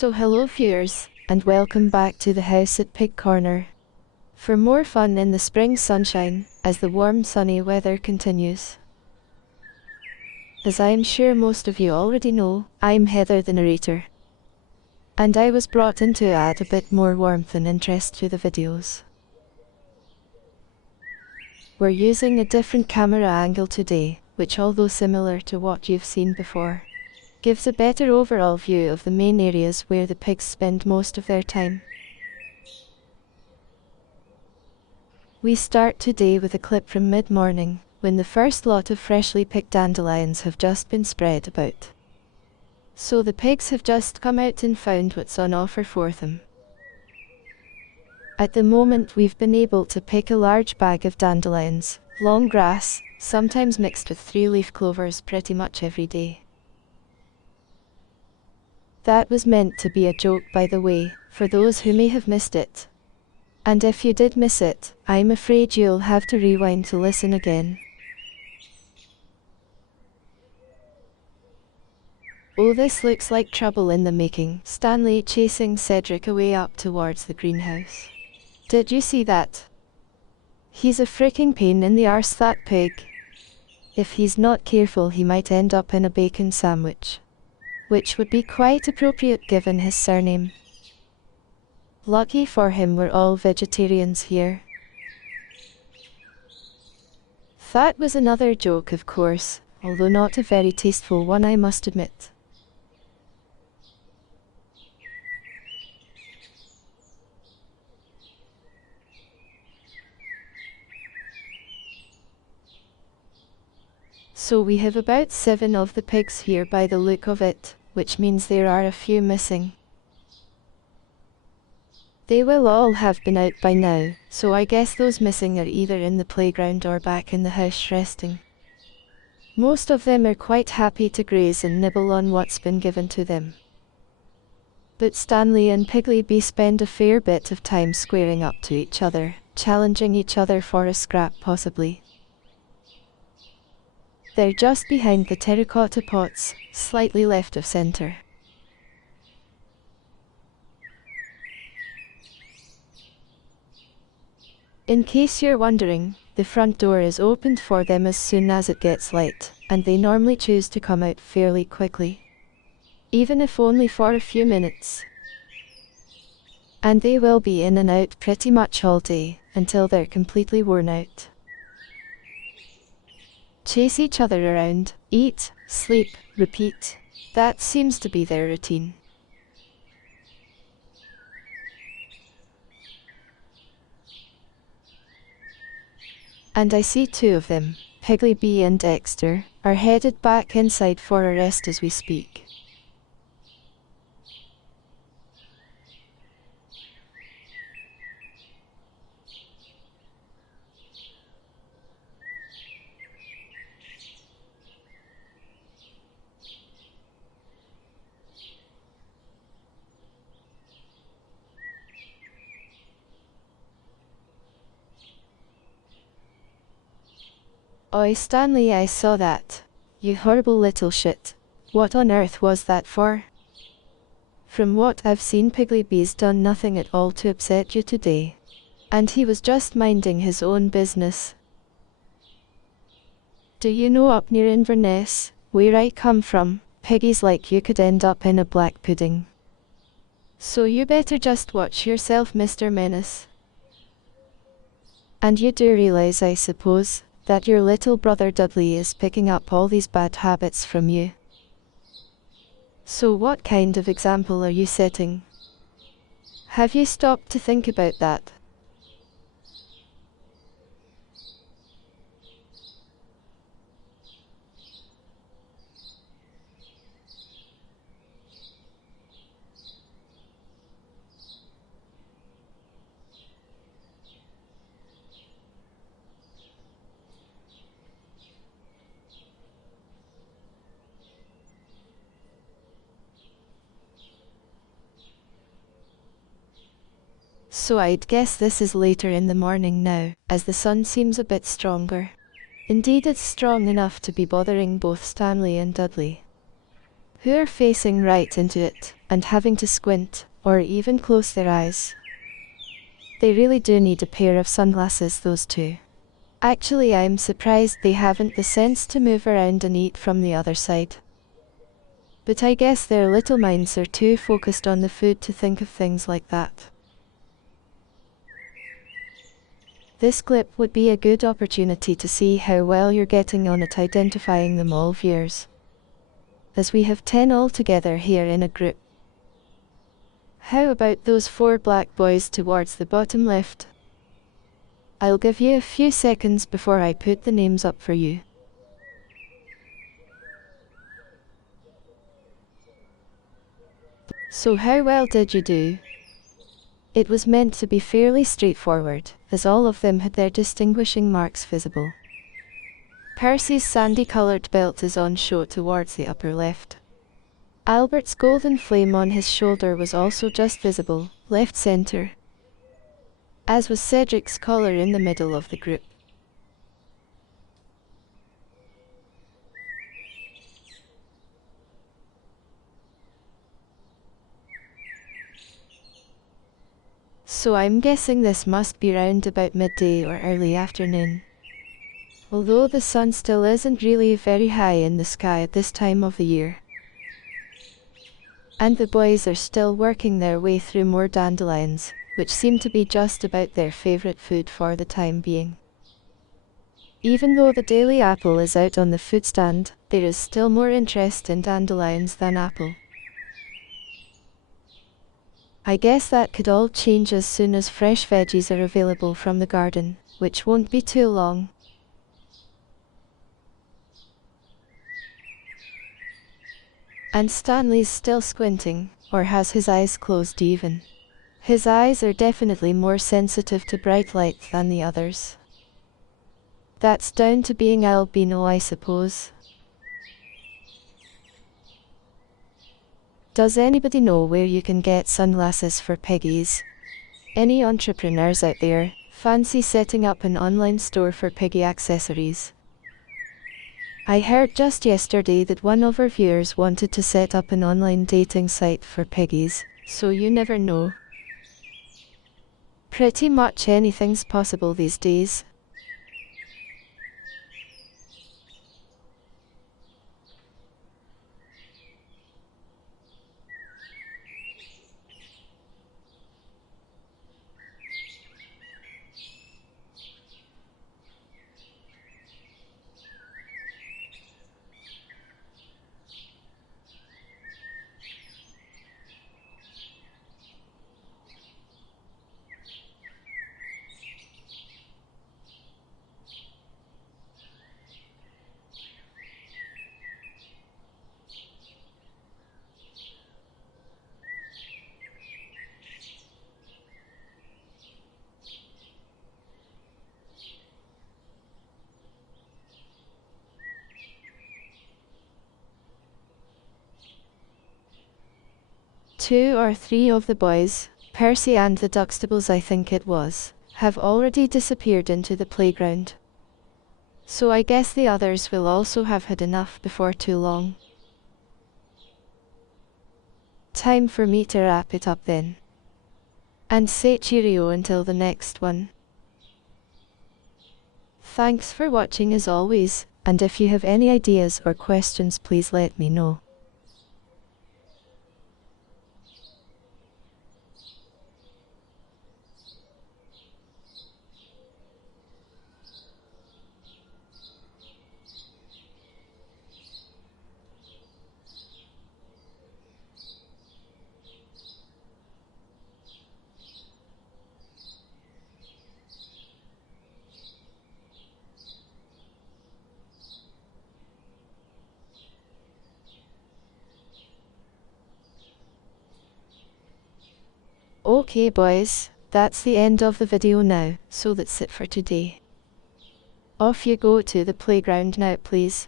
So hello viewers, and welcome back to the house at Pig Corner. For more fun in the spring sunshine, as the warm sunny weather continues. As I am sure most of you already know, I'm Heather the narrator. And I was brought in to add a bit more warmth and interest to the videos. We're using a different camera angle today, which although similar to what you've seen before, gives a better overall view of the main areas where the pigs spend most of their time. We start today with a clip from mid-morning, when the first lot of freshly picked dandelions have just been spread about. So the pigs have just come out and found what's on offer for them. At the moment we've been able to pick a large bag of dandelions, long grass, sometimes mixed with 3-leaf clovers pretty much every day. That was meant to be a joke, by the way, for those who may have missed it. And if you did miss it, I'm afraid you'll have to rewind to listen again. Oh, this looks like trouble in the making. Stanley chasing Cedric away up towards the greenhouse. Did you see that? He's a freaking pain in the arse, that pig. If he's not careful he might end up in a bacon sandwich. Which would be quite appropriate given his surname. Lucky for him we're all vegetarians here. That was another joke, of course, although not a very tasteful one, I must admit. So we have about 7 of the pigs here by the look of it, which means there are a few missing. They will all have been out by now, so I guess those missing are either in the playground or back in the house resting. Most of them are quite happy to graze and nibble on what's been given to them. But Stanley and Piggy spend a fair bit of time squaring up to each other, challenging each other for a scrap possibly. They're just behind the terracotta pots, slightly left of center. In case you're wondering, the front door is opened for them as soon as it gets light, and they normally choose to come out fairly quickly. Even if only for a few minutes. And they will be in and out pretty much all day, until they're completely worn out. Chase each other around, eat, sleep, repeat. That seems to be their routine. And I see 2 of them, Piggy and Dexter, are headed back inside for a rest as we speak. Oi Stanley, I saw that. You horrible little shit. What on earth was that for? From what I've seen, Piggy's done nothing at all to upset you today. And he was just minding his own business. Do you know, up near Inverness, where I come from, piggies like you could end up in a black pudding. So you better just watch yourself, Mr. Menace. And you do realize, I suppose, that your little brother Dudley is picking up all these bad habits from you. So what kind of example are you setting? Have you stopped to think about that? So I'd guess this is later in the morning now, as the sun seems a bit stronger. Indeed, it's strong enough to be bothering both Stanley and Dudley. who are facing right into it, and having to squint, or even close their eyes. They really do need a pair of sunglasses, those two. Actually, I'm surprised they haven't the sense to move around and eat from the other side. But I guess their little minds are too focused on the food to think of things like that. This clip would be a good opportunity to see how well you're getting on at identifying them all, viewers, as we have 10 altogether here in a group. How about those 4 black boys towards the bottom left? I'll give you a few seconds before I put the names up for you. So how well did you do? It was meant to be fairly straightforward, as all of them had their distinguishing marks visible. Percy's sandy-coloured belt is on show towards the upper left. Albert's golden flame on his shoulder was also just visible, left centre, as was Cedric's collar in the middle of the group. So I'm guessing this must be round about midday or early afternoon, although the sun still isn't really very high in the sky at this time of the year. And the boys are still working their way through more dandelions, which seem to be just about their favourite food for the time being. Even though the daily apple is out on the food stand, there is still more interest in dandelions than apple. I guess that could all change as soon as fresh veggies are available from the garden, which won't be too long. And Stanley's still squinting, or has his eyes closed even. His eyes are definitely more sensitive to bright light than the others. That's down to being albino, I suppose. Does anybody know where you can get sunglasses for piggies? Any entrepreneurs out there fancy setting up an online store for piggy accessories? I heard just yesterday that one of our viewers wanted to set up an online dating site for piggies, so you never know. Pretty much anything's possible these days. Two or three of the boys, Percy and the Duxtables I think it was, have already disappeared into the playground. So I guess the others will also have had enough before too long. Time for me to wrap it up then. And say cheerio until the next one. Thanks for watching as always, and if you have any ideas or questions, please let me know. Okay boys, that's the end of the video now, so that's it for today. Off you go to the playground now, please.